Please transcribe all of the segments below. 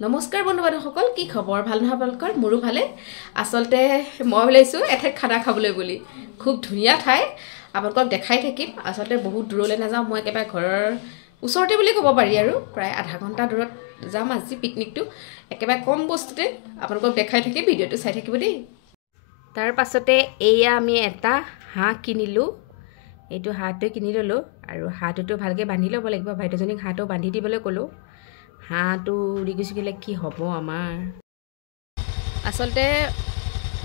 নমস্কাৰ বন্ধু বান্ধৱসকল, কি খবৰ? ভাল নহয় আপোনালোকৰ? মোৰো ভালে। আচলতে মই ওলাইছোঁ এঠাইত খানা খাবলৈ বুলি। খুব ধুনীয়া ঠাই, আপোনালোকক দেখাই থাকিম। আচলতে বহুত দূৰলৈ নাযাওঁ, মই একেবাৰে ঘৰৰ ওচৰতে বুলি ক'ব পাৰি আৰু প্ৰায় আধা ঘণ্টা দূৰত যাম আজি পিকনিকটো। একেবাৰে কম বস্তুতে আপোনালোকক দেখাই থাকিম, ভিডিঅ'টো চাই থাকিব দেই। তাৰ পাছতে এয়া আমি এটা হাঁহ কিনিলোঁ। এইটো হাঁহটো কিনি ল'লোঁ আৰু হাঁহটোতো ভালকৈ বান্ধি ল'ব লাগিব। ভাইটিজনীক হাঁহটো বান্ধি দিবলৈ ক'লোঁ। হাঁহটো উৰি গুচি গ'লে কি হ'ব আমাৰ। আচলতে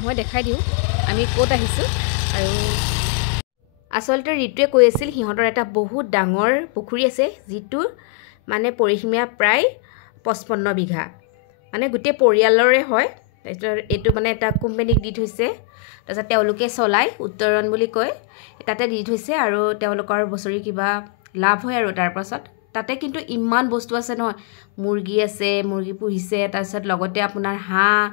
মই দেখাই দিওঁ আমি ক'ত আহিছোঁ। আৰু আচলতে ঋতুৱে কৈ আছিল সিহঁতৰ এটা বহুত ডাঙৰ পুখুৰী আছে, যিটো মানে পৰিসীমা প্ৰায় 55 বিঘা, মানে গোটেই পৰিয়ালৰে হয়। তাৰপিছত এইটো মানে এটা কোম্পানীক দি থৈছে, তাৰপিছত তেওঁলোকে চলায়, উত্তৰণ বুলি কয়, তাতে দি থৈছে আৰু তেওঁলোকৰ বছৰি কিবা লাভ হয় আৰু তাৰ পাছত তাতে কিন্তু ইমান বস্তু আছে নহয়। মুৰ্গী আছে, মুৰ্গী পুহিছে, তাৰপিছত লগতে আপোনাৰ হাঁহ,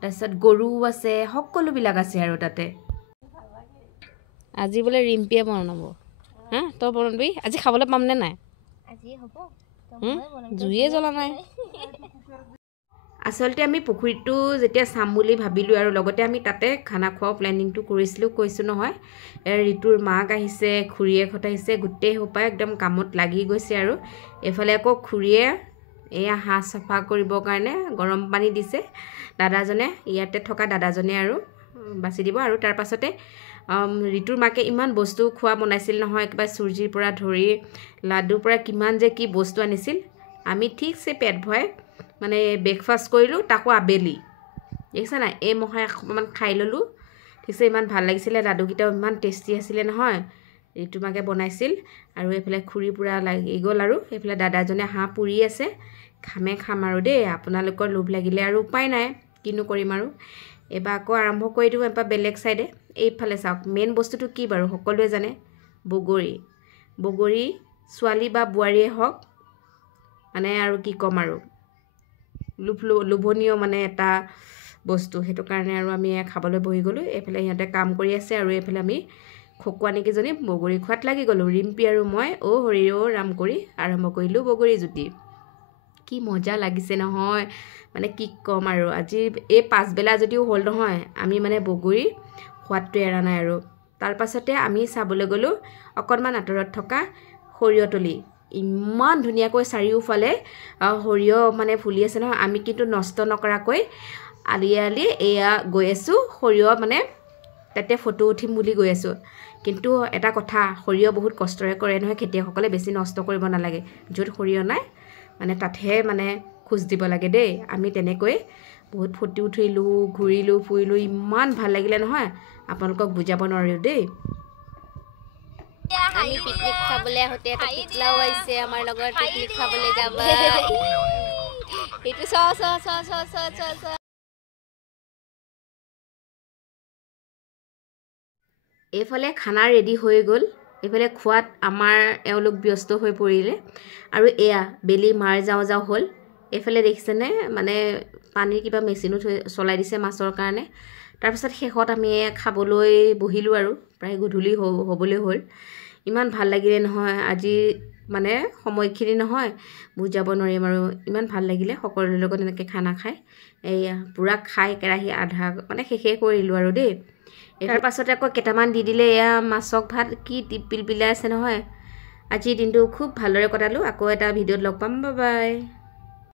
তাৰপিছত গৰু আছে, সকলোবিলাক আছে আৰু তাতে। আজি বোলে ৰিম্পিয়ে বনাব। হা, তই বনাবি? আজি খাবলৈ পামনে নাই? জুইয়ে জ্বলা নাই। আচলতে আমি পুখুৰীটো যেতিয়া চাম বুলি ভাবিলোঁ আৰু লগতে আমি তাতে খানা খোৱা প্লেনিংটো কৰিছিলোঁ, কৈছোঁ নহয়। ঋতুৰ মাক আহিছে, খুৰীয়েকহঁত আহিছে, গোটেই সোপাই একদম কামত লাগি গৈছে আৰু এইফালে আকৌ খুৰীয়ে এয়া হাঁহ চাফা কৰিবৰ কাৰণে গৰম পানী দিছে। দাদাজনে, ইয়াতে থকা দাদাজনে আৰু বাছি দিব। আৰু তাৰ পাছতে ঋতুৰ মাকে ইমান বস্তু খোৱা বনাইছিল নহয়, একেবাৰে চুজিৰ পৰা ধৰি লাডুৰ পৰা কিমান যে কি বস্তু আনিছিল। আমি ঠিকছে পেট ভৰাই মানে ব্ৰেকফাষ্ট কৰিলোঁ, তাকো আবেলি। দেখিছা নাই, এই মহাই অকণমান খাই ল'লোঁ। ঠিকছে ইমান ভাল লাগিছিলে, লাডুকেইটাও ইমান টেষ্টি আছিলে নহয়। ঋতু মাকে বনাইছিল আৰু এইফালে খুৰী পূৰা লাগি গ'ল আৰু এইফালে দাদাজনে হাঁহ পুৰি আছে। খাম আৰু দেই, আপোনালোকৰ লোভ লাগিলে আৰু উপায় নাই, কিনো কৰিম আৰু। এইবাৰ আকৌ আৰম্ভ কৰি দিওঁ এবাৰ বেলেগ চাইডে। এইফালে চাওক, মেইন বস্তুটো কি বাৰু সকলোৱে জানে, বগৰী। বগৰী ছোৱালী বা বোৱাৰীয়ে হওক, মানে আৰু কি ক'ম আৰু, লোভনীয় মানে এটা বস্তু, সেইটো কাৰণে আৰু আমি খাবলৈ বহি গ'লোঁ। এইফালে সিহঁতে কাম কৰি আছে আৰু এইফালে আমি খকুৱানীকেইজনী বগৰী খোৱাত লাগি গ'লোঁ। ৰিম্পী আৰু মই হৰি ৰাম কৰি আৰম্ভ কৰিলোঁ বগৰী জুতি। কি মজা লাগিছে নহয়, মানে কি ক'ম আৰু। আজি এই পাছবেলা যদিও হ'ল নহয়, আমি মানে বগৰী সোৱাদটো এৰা নাই আৰু। তাৰ পাছতে আমি চাবলৈ গ'লোঁ অকণমান আঁতৰত থকা সৰিয়হতলী। ইমান ধুনীয়াকৈ চাৰিওফালে সৰিয়হ মানে ফুলি আছে নহয়। আমি কিন্তু নষ্ট নকৰাকৈ আলি এয়া গৈ আছোঁ, সৰিয়হ মানে তাতে ফটো উঠিম বুলি গৈ আছোঁ। কিন্তু এটা কথা, সৰিয়হ বহুত কষ্টৰে কৰে নহয় খেতিয়কসকলে, বেছি নষ্ট কৰিব নালাগে। য'ত সৰিয়হ নাই মানে তাতহে মানে খোজ দিব লাগে দেই। আমি তেনেকৈ বহুত ফটো উঠিলোঁ, ঘূৰিলোঁ ফুৰিলোঁ, ইমান ভাল লাগিলে নহয়, আপোনালোকক বুজাব নোৱাৰিলোঁ দেই। আমি পিকনিক খাবলৈ আহোঁতে এটা টিকলাও আহিছে আমাৰ লগত, পিকনিক খাবলৈ যাবা। এইটো চ এইফালে খানা ৰেডি হৈ গ'ল, এইফালে খোৱাত আমাৰ এওঁলোক ব্যস্ত হৈ পৰিলে। আৰু এয়া বেলি মাৰ যাওঁ হ'ল। এইফালে দেখিছেনে, মানে পানীৰ কিবা মেচিনো চলাই দিছে মাছৰ কাৰণে। তাৰপিছত শেষত আমি খাবলৈ বহিলোঁ আৰু প্ৰায় গধূলি হ'বলৈ হ'ল। ইমান ভাল লাগিলে নহয় আজি, মানে সময়খিনি নহয় বুজাব নোৱাৰিম আৰু। ইমান ভাল লাগিলে সকলোৰে লগত এনেকৈ খানা খাই। এয়া পূৰা খাই কেৰাহী আধা মানে শেষেই কৰিলোঁ আৰু দেই। তাৰ পাছতে আকৌ কেইটামান দি দিলে এয়া মাছক ভাত, কি পিলপিলাই আছে নহয়। আজিৰ দিনটো খুব ভালদৰে কটালোঁ। আকৌ এটা ভিডিঅ'ত লগ পাম, বাই বাই।